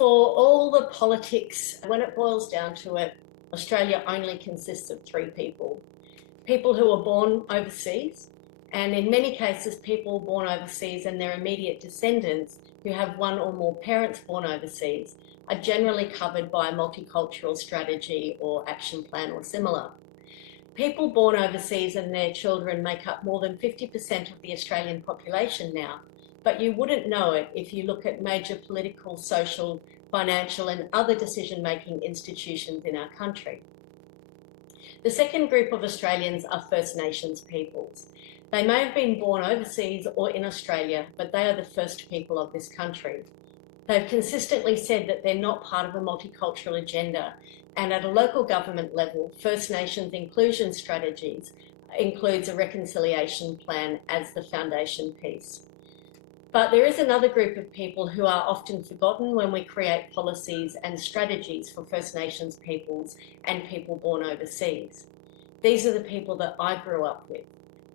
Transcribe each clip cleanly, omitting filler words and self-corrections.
For all the politics, when it boils down to it, Australia only consists of three people. People who are born overseas, and in many cases, people born overseas and their immediate descendants who have one or more parents born overseas are generally covered by a multicultural strategy or action plan or similar. People born overseas and their children make up more than 50% of the Australian population now, but you wouldn't know it if you look at major political, social, financial and other decision-making institutions in our country. The second group of Australians are First Nations peoples. They may have been born overseas or in Australia, but they are the first people of this country. They've consistently said that they're not part of a multicultural agenda, and at a local government level, First Nations inclusion strategies includes a reconciliation plan as the foundation piece. But there is another group of people who are often forgotten when we create policies and strategies for First Nations peoples and people born overseas. These are the people that I grew up with,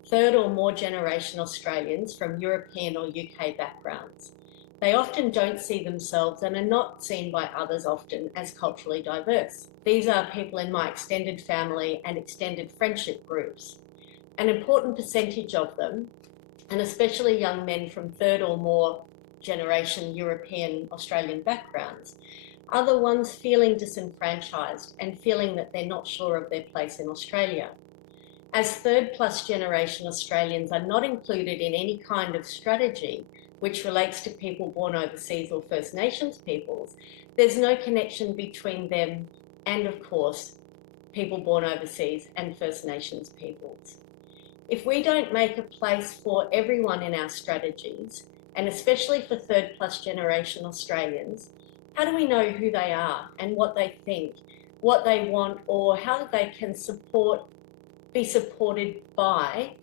third or more generation Australians from European or UK backgrounds. They often don't see themselves and are not seen by others often as culturally diverse. These are people in my extended family and extended friendship groups. An important percentage of them, and especially young men from third or more generation European Australian backgrounds, are the ones feeling disenfranchised and feeling that they're not sure of their place in Australia. As third plus generation Australians are not included in any kind of strategy which relates to people born overseas or First Nations peoples, there's no connection between them and, of course, people born overseas and First Nations peoples. If we don't make a place for everyone in our strategies, and especially for third plus generation Australians, how do we know who they are and what they think, what they want, or how they can be supported by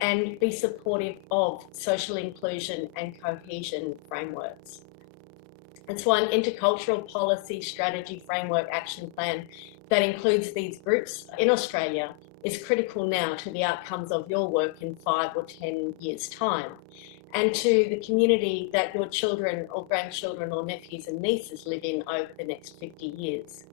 and be supportive of social inclusion and cohesion frameworks? That's why an intercultural policy, strategy, framework, action plan that includes these groups in Australia is critical now to the outcomes of your work in 5 or 10 years' time, and to the community that your children or grandchildren or nephews and nieces live in over the next 50 years.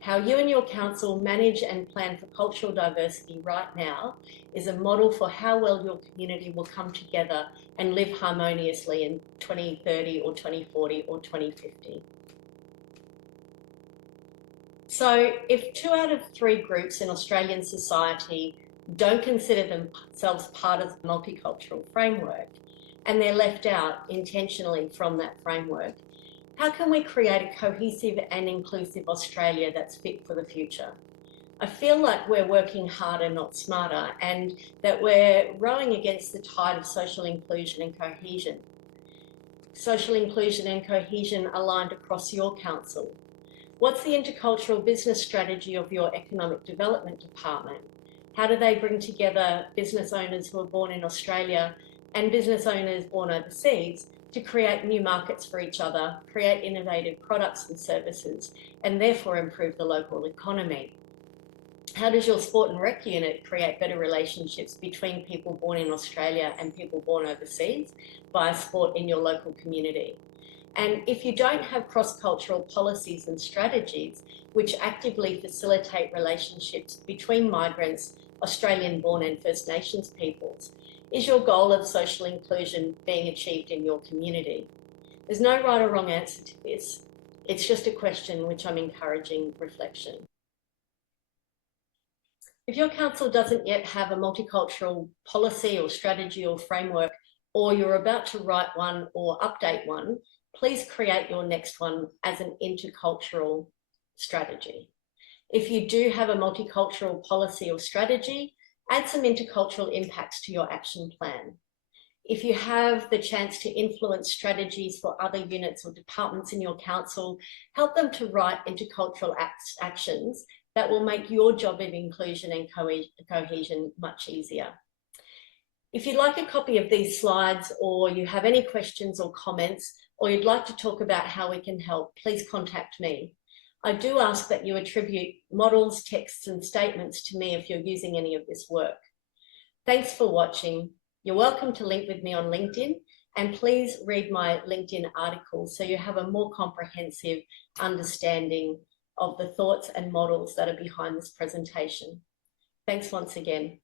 How you and your council manage and plan for cultural diversity right now is a model for how well your community will come together and live harmoniously in 2030 or 2040 or 2050. So if 2 out of 3 groups in Australian society don't consider themselves part of the multicultural framework, and they're left out intentionally from that framework, how can we create a cohesive and inclusive Australia that's fit for the future? I feel like we're working harder, not smarter, and that we're rowing against the tide of social inclusion and cohesion. Social inclusion and cohesion aligned across your council. What's the intercultural business strategy of your economic development department? How do they bring together business owners who are born in Australia and business owners born overseas to create new markets for each other, create innovative products and services, and therefore improve the local economy? How does your sport and rec unit create better relationships between people born in Australia and people born overseas via sport in your local community? And if you don't have cross-cultural policies and strategies which actively facilitate relationships between migrants, Australian-born and First Nations peoples, is your goal of social inclusion being achieved in your community? There's no right or wrong answer to this. It's just a question which I'm encouraging reflection. If your council doesn't yet have a multicultural policy or strategy or framework, or you're about to write one or update one, please create your next one as an intercultural strategy. If you do have a multicultural policy or strategy, add some intercultural impacts to your action plan. If you have the chance to influence strategies for other units or departments in your council, help them to write intercultural actions that will make your job of inclusion and cohesion much easier. If you'd like a copy of these slides, or you have any questions or comments, or you'd like to talk about how we can help, please contact me. I do ask that you attribute models, texts and statements to me if you're using any of this work. Thanks for watching. You're welcome to link with me on LinkedIn, and please read my LinkedIn articles so you have a more comprehensive understanding of the thoughts and models that are behind this presentation. Thanks once again.